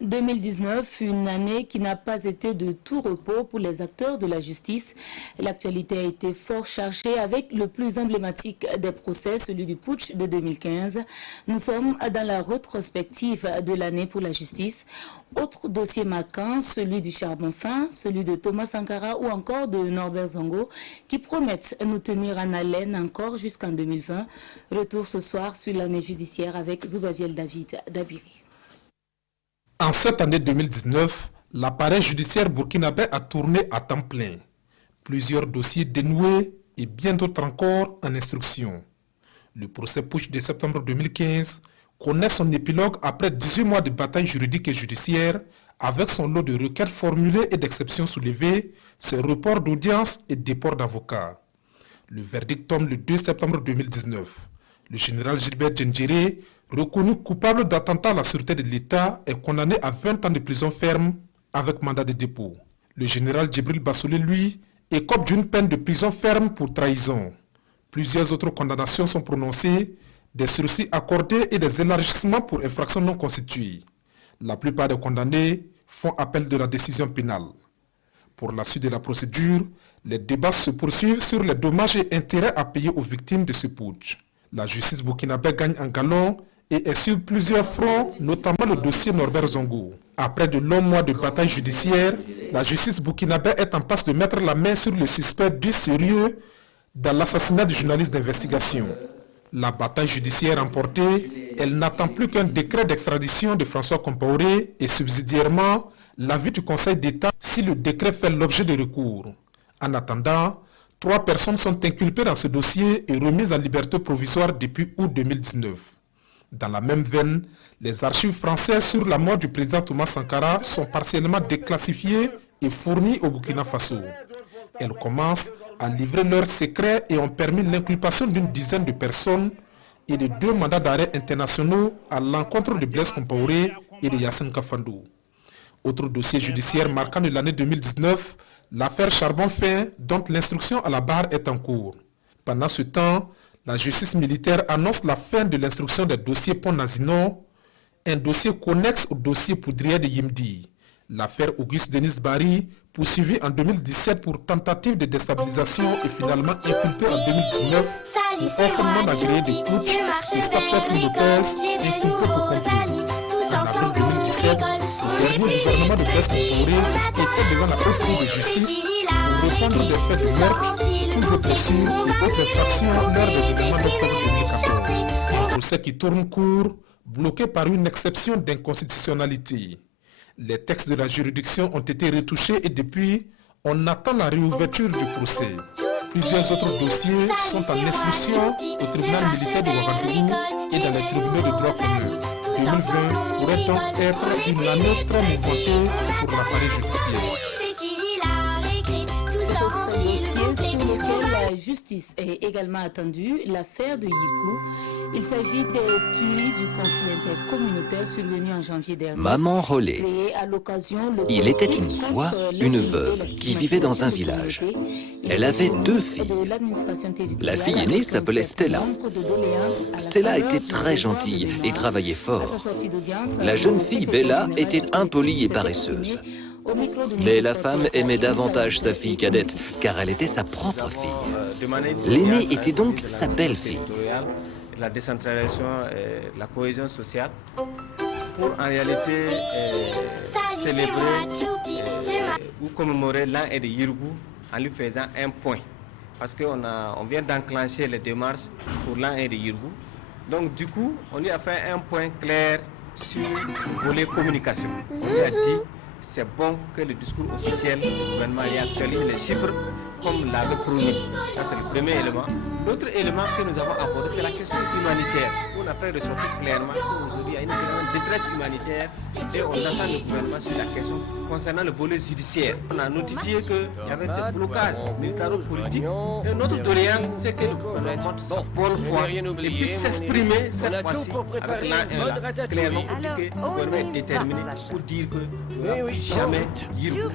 2019, une année qui n'a pas été de tout repos pour les acteurs de la justice. L'actualité a été fort chargée avec le plus emblématique des procès, celui du putsch de 2015. Nous sommes dans la rétrospective de l'année pour la justice. Autre dossier marquant, celui du charbon fin, celui de Thomas Sankara ou encore de Norbert Zongo, qui promettent nous tenir en haleine encore jusqu'en 2020. Retour ce soir sur l'année judiciaire avec Zoubaviel David Dabiri. En cette année 2019, l'appareil judiciaire burkinabé a tourné à temps plein. Plusieurs dossiers dénoués et bien d'autres encore en instruction. Le procès putsch de septembre 2015 connaît son épilogue après 18 mois de bataille juridique et judiciaire avec son lot de requêtes formulées et d'exceptions soulevées, ses reports d'audience et déport d'avocats. Le verdict tombe le 2 septembre 2019. Le général Gilbert Djendjéré, reconnu coupable d'attentat à la sûreté de l'État, est condamné à 20 ans de prison ferme avec mandat de dépôt. Le général Djibril Bassolé, lui, écope d'une peine de prison ferme pour trahison. Plusieurs autres condamnations sont prononcées, des sursis accordés et des élargissements pour infractions non constituées. La plupart des condamnés font appel de la décision pénale. Pour la suite de la procédure, les débats se poursuivent sur les dommages et intérêts à payer aux victimes de ce putsch. La justice burkinabé gagne en galon et est sur plusieurs fronts, notamment le dossier Norbert Zongo. Après de longs mois de bataille judiciaire, la justice burkinabé est en passe de mettre la main sur le suspect dit sérieux dans l'assassinat du journaliste d'investigation. La bataille judiciaire emportée, elle n'attend plus qu'un décret d'extradition de François Compaoré et subsidiairement l'avis du Conseil d'État si le décret fait l'objet de recours. En attendant, 3 personnes sont inculpées dans ce dossier et remises en liberté provisoire depuis août 2019. Dans la même veine, les archives françaises sur la mort du président Thomas Sankara sont partiellement déclassifiées et fournies au Burkina Faso. Elles commencent à livrer leurs secrets et ont permis l'inculpation d'une dizaine de personnes et de 2 mandats d'arrêt internationaux à l'encontre de Blaise Compaoré et de Yassine Kafandou. Autre dossier judiciaire marquant de l'année 2019, l'affaire Charbon fin dont l'instruction à la barre est en cours. Pendant ce temps, la justice militaire annonce la fin de l'instruction des dossiers Pont-Nazinon, un dossier connexe au dossier poudrier de Yimdi. L'affaire Auguste Denis Barry, poursuivi en 2017 pour tentative de déstabilisation et finalement inculpé en 2019 pour conformément d'agréé de putsch et Stafford Lopez, inculpé pour complot. En avril 2017, le dernier gouvernement de Blaise Compaoré était devant la haute cour de justice pour répondre des faits de meurtre, coups et blessures et autres infractions lors des événements d'octobre 2014. Un procès qui tourne court, bloqué par une exception d'inconstitutionnalité. Les textes de la juridiction ont été retouchés et depuis, on attend la réouverture du procès. Plusieurs autres dossiers sont en instruction au tribunal militaire de Ouagadougou et dans les tribunaux de droit commun. 2020 pourrait donc être une année très mouvementée pour l'appareil judiciaire. Sur lequel la justice est également attendue, l'affaire de Yirgou. Il s'agit des tueries du conflit intercommunautaire survenu en janvier dernier. Maman Rolé. Il était une fois une veuve qui vivait dans un village. Elle avait 2 filles. La fille aînée s'appelait Stella. Stella était très gentille et travaillait fort. La jeune fille Bella était impolie et paresseuse. Mais la femme aimait davantage sa fille cadette, car elle était sa propre fille. L'aînée était donc sa belle-fille. La décentralisation et la cohésion sociale pour en réalité célébrer ou commémorer l'an et de Yirgou en lui faisant un point. Parce qu'on vient d'enclencher les démarches pour l'an et de Yirgou. Donc du coup, on lui a fait un point clair sur le volet communication. On lui a dit c'est bon que le discours officiel du gouvernement actualise les chiffres comme l'avait promis. Ça, c'est le premier élément. L'autre élément que nous avons abordé, c'est la question humanitaire. On a fait ressortir clairement qu'aujourd'hui, il y a une grande détresse humanitaire et on attend le gouvernement sur la question concernant le volet judiciaire. On a notifié qu'il y avait des blocages militaro-politiques. Et notre doléance, c'est que le gouvernement montre sa bonne foi et puisse s'exprimer cette fois-ci avec l'un clairement indiqué. Le gouvernement est déterminé pour dire que ne va plus jamais Yirgou.